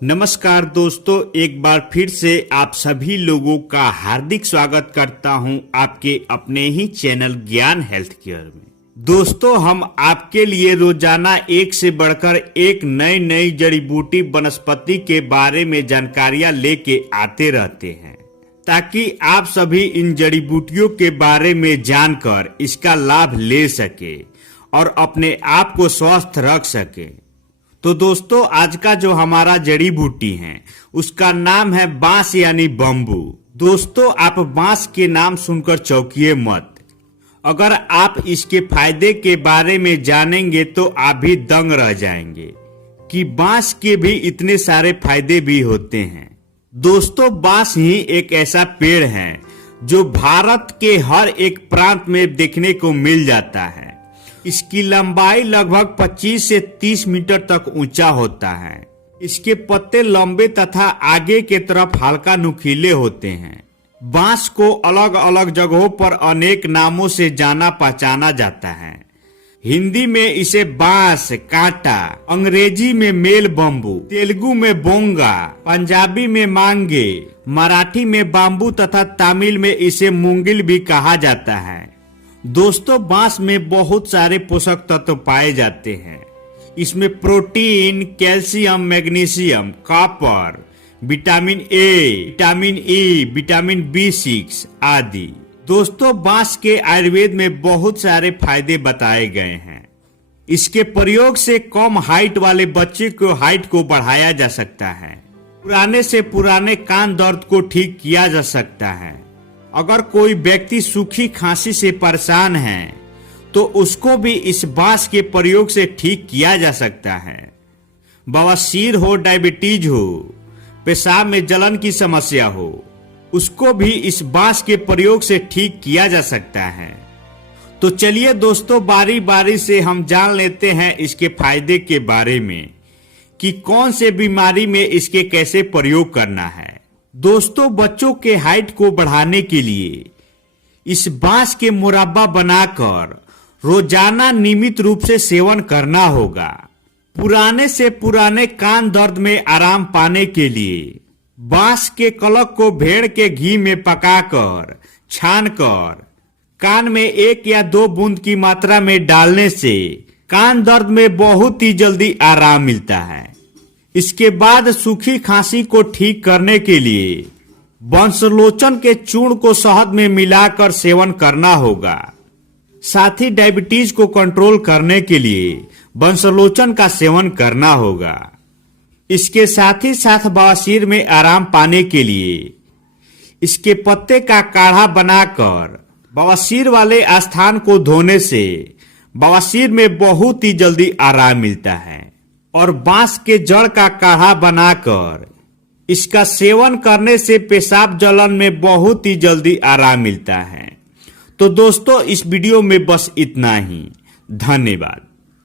नमस्कार दोस्तों, एक बार फिर से आप सभी लोगों का हार्दिक स्वागत करता हूं आपके अपने ही चैनल ज्ञान हेल्थ केयर में। दोस्तों, हम आपके लिए रोजाना एक से बढ़कर एक नई जड़ी बूटी वनस्पति के बारे में जानकारियां लेके आते रहते हैं, ताकि आप सभी इन जड़ी बूटियों के बारे में जानकर इसका लाभ ले सके और अपने आप को स्वस्थ रख सके। तो दोस्तों, आज का जो हमारा जड़ी बूटी है उसका नाम है बांस यानी बम्बू। दोस्तों, आप बांस के नाम सुनकर चौंकिए मत। अगर आप इसके फायदे के बारे में जानेंगे तो आप भी दंग रह जाएंगे कि बांस के भी इतने सारे फायदे भी होते हैं। दोस्तों, बांस ही एक ऐसा पेड़ है जो भारत के हर एक प्रांत में देखने को मिल जाता है। इसकी लंबाई लगभग 25 से 30 मीटर तक ऊंचा होता है। इसके पत्ते लंबे तथा आगे के तरफ हल्का नुकीले होते हैं। बांस को अलग अलग जगहों पर अनेक नामों से जाना पहचाना जाता है। हिंदी में इसे बांस कांटा, अंग्रेजी में मेल बम्बू, तेलुगु में बोंगा, पंजाबी में मांगे, मराठी में बाम्बू तथा तमिल में इसे मूंगिल भी कहा जाता है। दोस्तों, बांस में बहुत सारे पोषक तत्व पाए जाते हैं। इसमें protein, calcium, magnesium, copper, vitamin A, vitamin E, vitamin B6 आदि। दोस्तों, बांस के आयुर्वेद में बहुत सारे फायदे बताए गए हैं। इसके प्रयोग से कम हाइट वाले बच्चे को हाइट को बढ़ाया जा सकता है। पुराने से पुराने कान दर्द को ठीक किया जा सकता है। अगर कोई व्यक्ति सूखी खांसी से परेशान है तो उसको भी इस बांस के प्रयोग से ठीक किया जा सकता है। बवासीर हो, डायबिटीज हो, पेशाब में जलन की समस्या हो, उसको भी इस बांस के प्रयोग से ठीक किया जा सकता है। तो चलिए दोस्तों, बारी बारी से हम जान लेते हैं इसके फायदे के बारे में कि कौन से बीमारी में इसके कैसे प्रयोग करना है। दोस्तों, बच्चों के हाइट को बढ़ाने के लिए इस बांस के मुरब्बा बनाकर रोजाना नियमित रूप से सेवन करना होगा। पुराने से पुराने कान दर्द में आराम पाने के लिए बांस के कलक को भेड़ के घी में पकाकर छानकर कान में 1 या 2 बूंद की मात्रा में डालने से कान दर्द में बहुत ही जल्दी आराम मिलता है। इसके बाद सूखी खांसी को ठीक करने के लिए वंशलोचन के चूर्ण को शहद में मिलाकर सेवन करना होगा। साथ ही डायबिटीज को कंट्रोल करने के लिए वंशलोचन का सेवन करना होगा। इसके साथ ही साथ बवासीर में आराम पाने के लिए इसके पत्ते का काढ़ा बनाकर बवासीर वाले स्थान को धोने से बवासीर में बहुत ही जल्दी आराम मिलता है। और बांस के जड़ का काढ़ा बनाकर इसका सेवन करने से पेशाब जलन में बहुत ही जल्दी आराम मिलता है। तो दोस्तों, इस वीडियो में बस इतना ही। धन्यवाद।